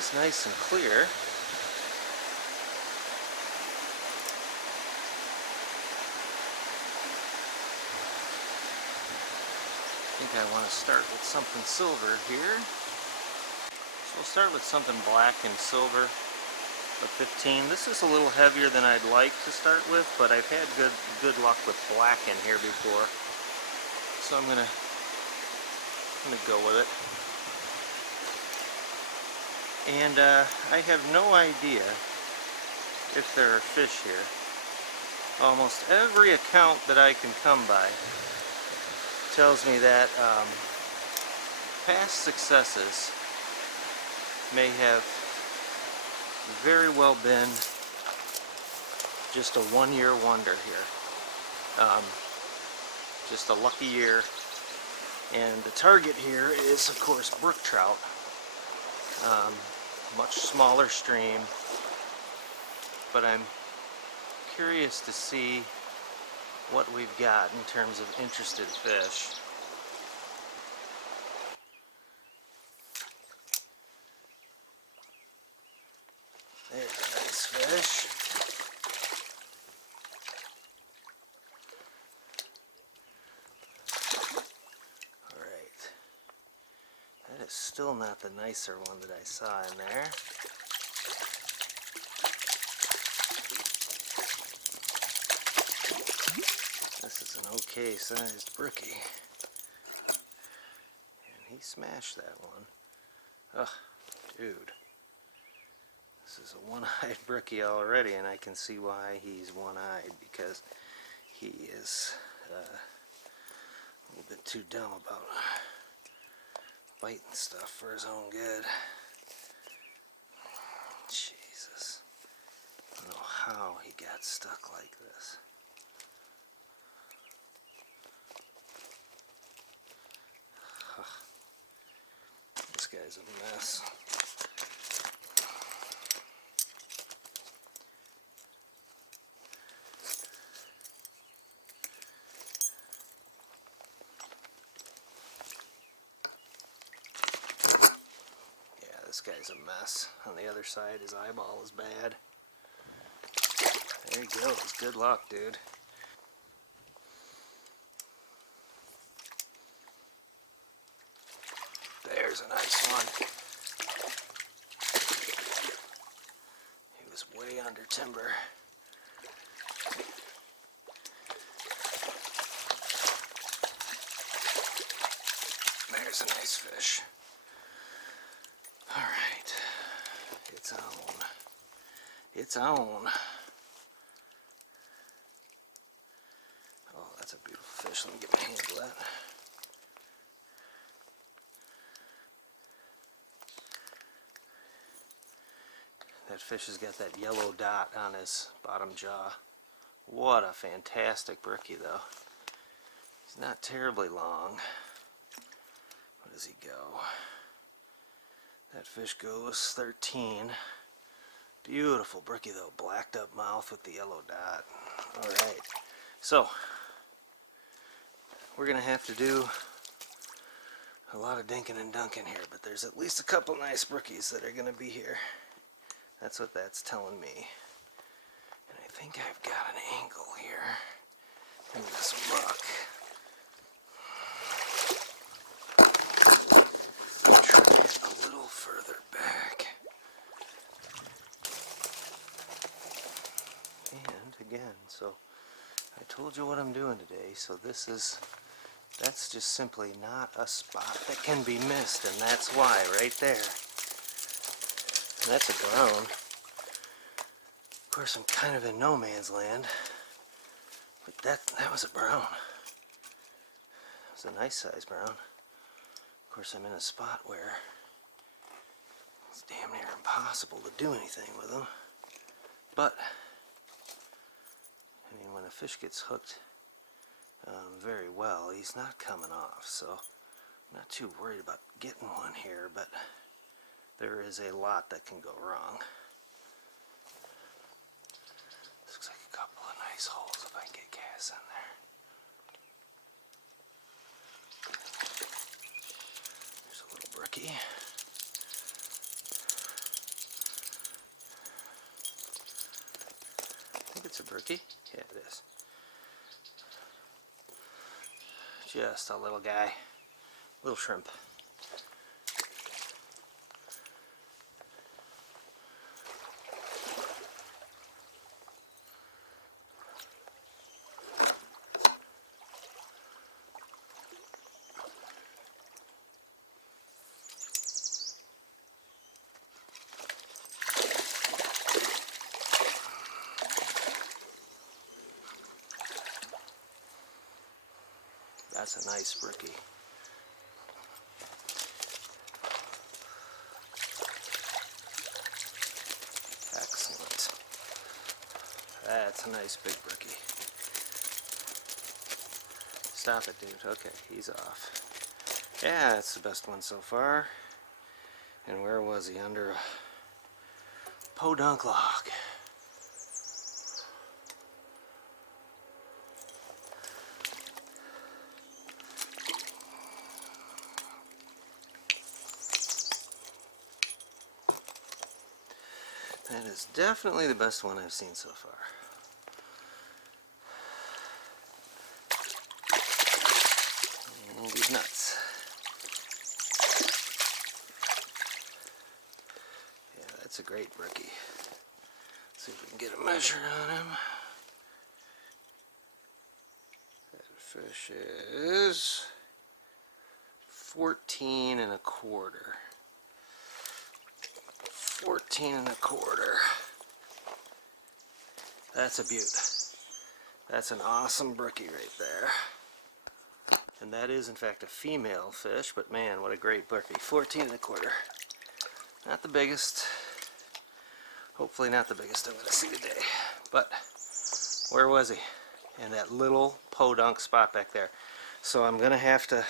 is nice and clear. I think I want to start with something silver here. So we'll start with something black and silver, a 15. This is a little heavier than I'd like to start with, but I've had good luck with black in here before. So I'm gonna go with it. And I have no idea if there are fish here. Almost every account that I can come by tells me that past successes may have very well been just a one-year wonder here. Just a lucky year. And the target here is, of course, brook trout. Much smaller stream, but I'm curious to see what we've got in terms of interested fish. There's a nice fish. Alright. That is still not the nicer one that I saw in there. This is an okay sized brookie. And he smashed that one. Ugh, dude. This is a one-eyed brookie already, and I can see why he's one-eyed, because he is a little bit too dumb about biting stuff for his own good. Jesus. I don't know how he got stuck like this. This guy's a mess. This guy's a mess. On the other side, his eyeball is bad. There he goes. Good luck, dude. There's a nice one. He was way under timber. There's a nice fish. Alright, it's on. It's on. Oh, that's a beautiful fish. Let me get my hand to that. That fish has got that yellow dot on his bottom jaw. What a fantastic brookie, though. He's not terribly long. What does he go? That fish goes 13. Beautiful brookie though, blacked up mouth with the yellow dot. Alright, so we're going to have to do a lot of dinking and dunking here, but there's at least a couple nice brookies that are going to be here. That's what that's telling me. And I think I've got an angle here in this muck. A little further back. And again, so I told you what I'm doing today, so that's just simply not a spot that can be missed, and that's why, right there. And that's a brown. Of course, I'm kind of in no man's land, but that was a brown. It was a nice size brown. Of course, I'm in a spot where it's damn near impossible to do anything with them. But, I mean, when a fish gets hooked very well, he's not coming off. So, I'm not too worried about getting one here, but there is a lot that can go wrong. This looks like a couple of nice holes if I can get gas in there. There's a little brookie. a brookie? Yeah, it is. Just a little guy. Little shrimp. That's a nice brookie. Excellent. That's a nice big brookie. Stop it, dude. Okay, he's off. Yeah, that's the best one so far. And where was he? Under a podunk log. That is definitely the best one I've seen so far. And he's nuts. Yeah, that's a great brookie. Let's see if we can get a measure on him. That fish is 14 and a quarter. 14 and a quarter. That's a beaut. That's an awesome brookie right there. And that is in fact a female fish, but man, what a great brookie. 14 and a quarter. Not the biggest. Hopefully not the biggest I'm going to see today. But where was he? In that little podunk spot back there. So I'm going to have to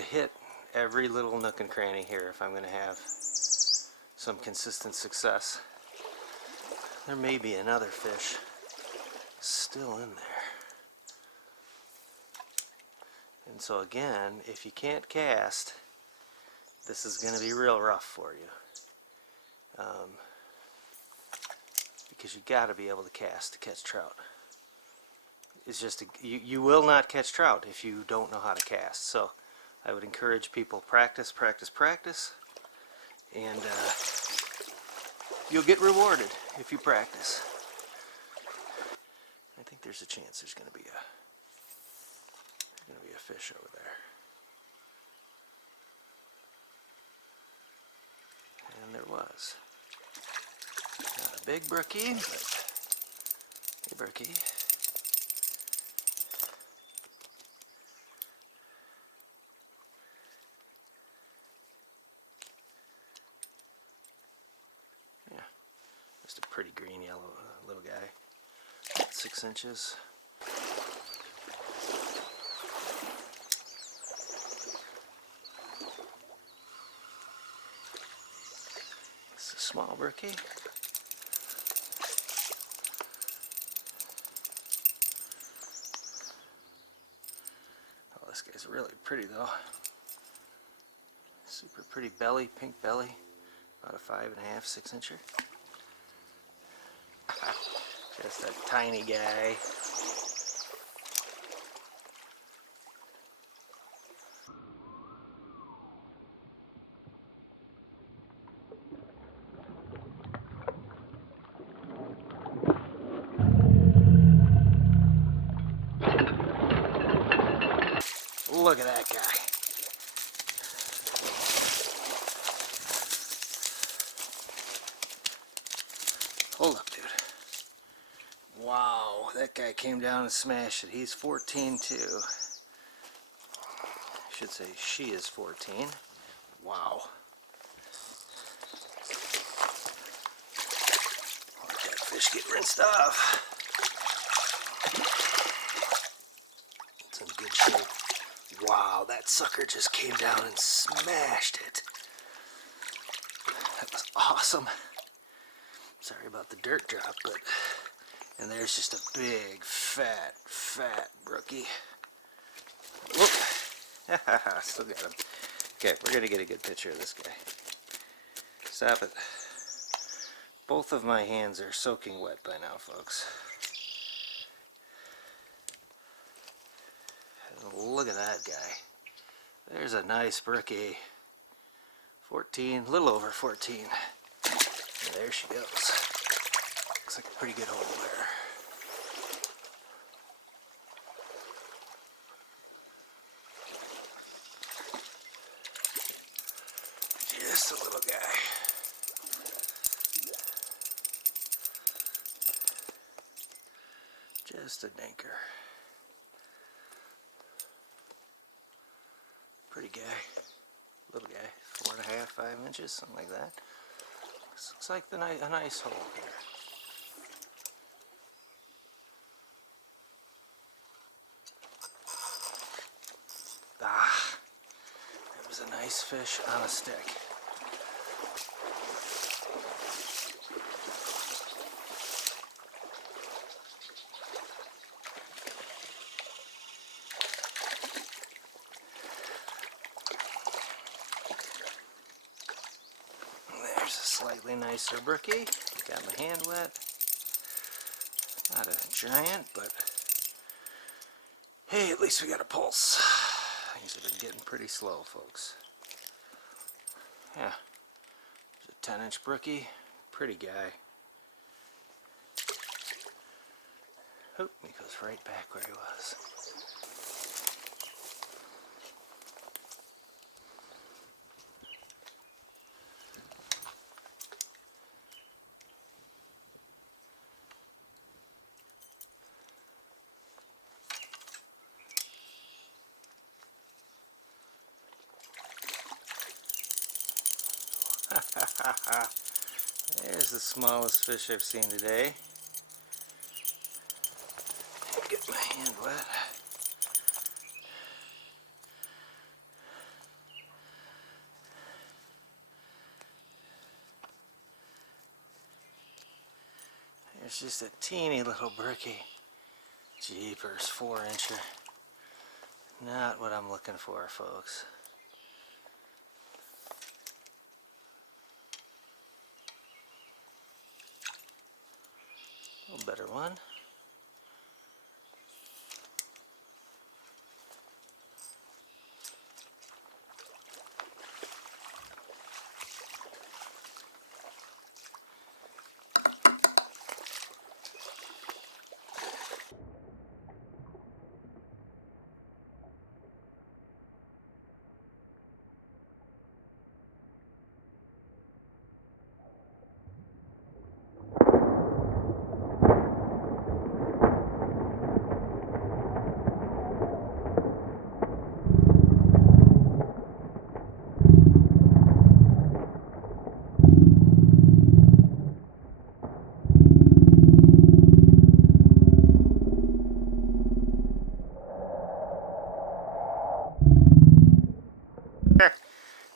hit every little nook and cranny here if I'm going to have some consistent success. There may be another fish still in there. And so again, if you can't cast, this is going to be real rough for you. Because you got to be able to cast to catch trout. It's just you will not catch trout if you don't know how to cast. So I would encourage people practice, practice, practice, and you'll get rewarded if you practice. I think there's a chance there's going to be a fish over there. And there was. Not a big brookie, but a brookie. Yeah, just a pretty green yellow little guy. 6 inches. It's a small brookie. Oh, this guy's really pretty though. Super pretty belly, pink belly. About a 5.5, 6 incher. Just a tiny guy. Look at that guy. Hold up, dude. Wow, that guy came down and smashed it. He's 14 too. I should say she is 14. Wow. Let that fish get rinsed off. It's in good shape. Wow, that sucker just came down and smashed it. That was awesome. Sorry about the dirt drop, but... And there's just a big, fat brookie. Whoop! Still got him. Okay, we're going to get a good picture of this guy. Stop it. Both of my hands are soaking wet by now, folks. Look at that guy. There's a nice brookie. 14, a little over 14. And there she goes. Looks like a pretty good hole there. Just a little guy. Just a dinker. Pretty guy. Little guy. 4.5, 5 inches, something like that. This looks like a nice hole here. Ah, that was a nice fish on a stick. There's a slightly nicer brookie. Got my hand wet. Not a giant, but hey, at least we got a pulse. Things have been getting pretty slow, folks. Yeah, there's a 10-inch brookie. Pretty guy. Oh, he goes right back where he was. There's the smallest fish I've seen today. Get my hand wet. There's just a teeny little brookie. Jeepers, 4-incher. Not what I'm looking for, folks. A little better one.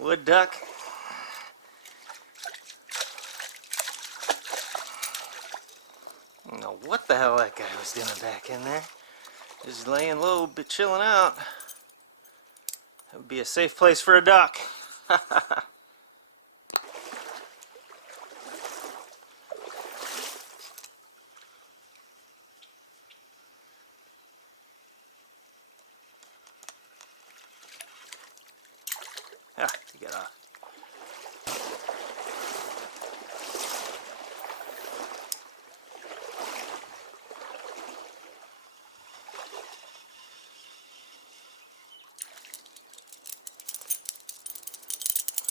Wood duck. I don't know what the hell that guy was doing back in there. Just laying low, but chilling out. That would be a safe place for a duck. Ah, you get off.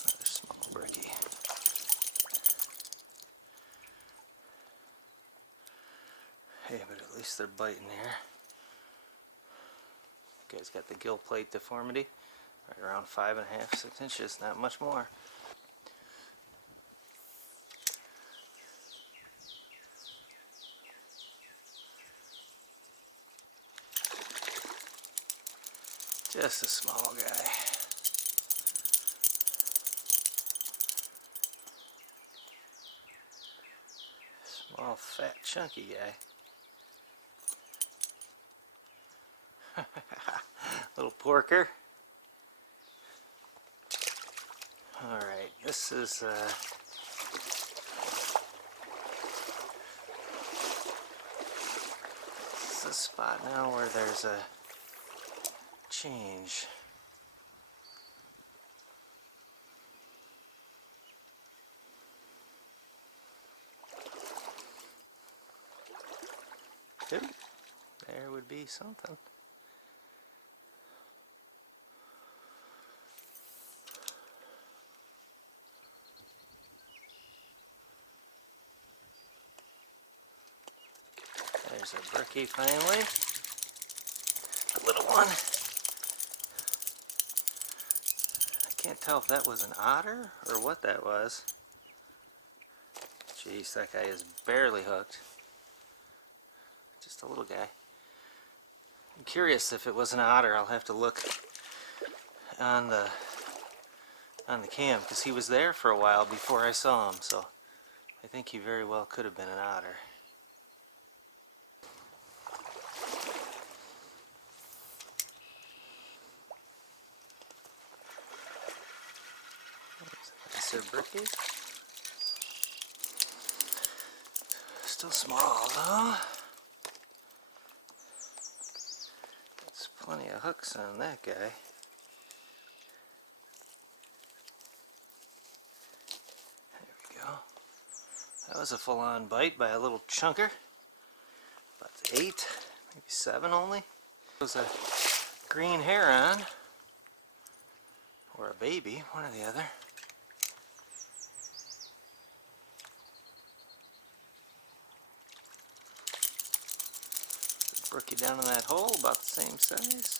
Another small brookie. Hey, but at least they're biting here. Guy's got the gill plate deformity. Right around 5.5, 6 inches, not much more. Just a small guy. Small, fat, chunky guy. Little porker. Alright, this is a spot now where there's a change. Oop, there would be something. There's a brookie finally. A little one. I can't tell if that was an otter or what that was. Jeez, that guy is barely hooked. Just a little guy. I'm curious if it was an otter. I'll have to look on the cam because he was there for a while before I saw him, so I think he very well could have been an otter. That's a brookie. Still small though. There's plenty of hooks on that guy. There we go. That was a full-on bite by a little chunker. About 8, maybe 7 only. It was a green heron, or a baby, one or the other. Brookie down in that hole, about the same size.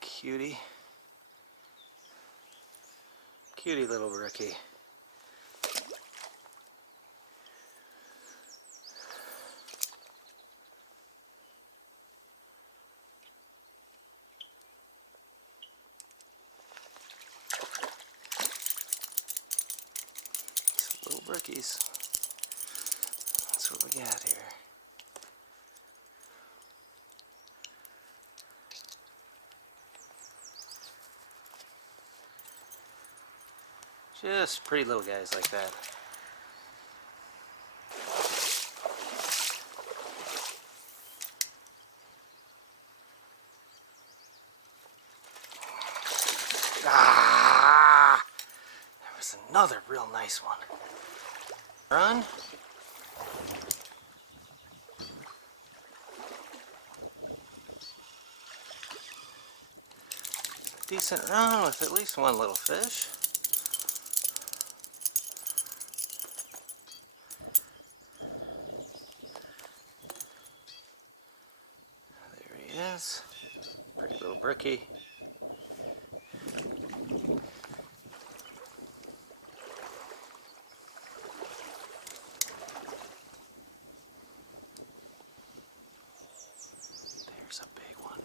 Cutie. Cutie little brookie. Little brookies. That's what we got here. Just pretty little guys like that. Ah! There was another real nice one. Run. Decent run with at least one little fish. There he is. Pretty little brookie. There's a big one.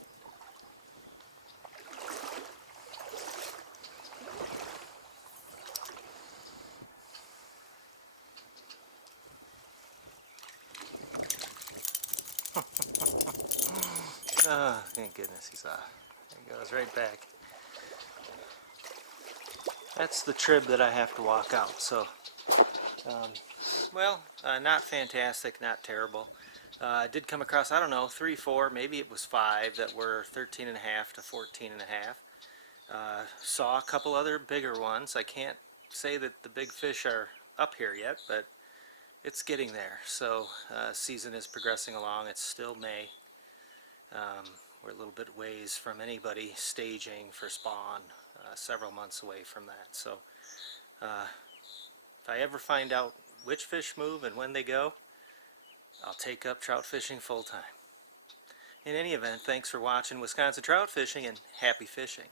Oh, thank goodness he's off. There he goes, right back. That's the trib that I have to walk out, so, not fantastic, not terrible. I did come across, I don't know, 3, 4, maybe it was 5 that were 13 and a half to 14 and a half. Saw a couple other bigger ones. I can't say that the big fish are up here yet, but it's getting there. So season is progressing along. It's still May. We're a little bit ways from anybody staging for spawn, several months away from that. So if I ever find out which fish move and when they go, I'll take up trout fishing full time. In any event, thanks for watching Wisconsin Trout Fishing, and happy fishing.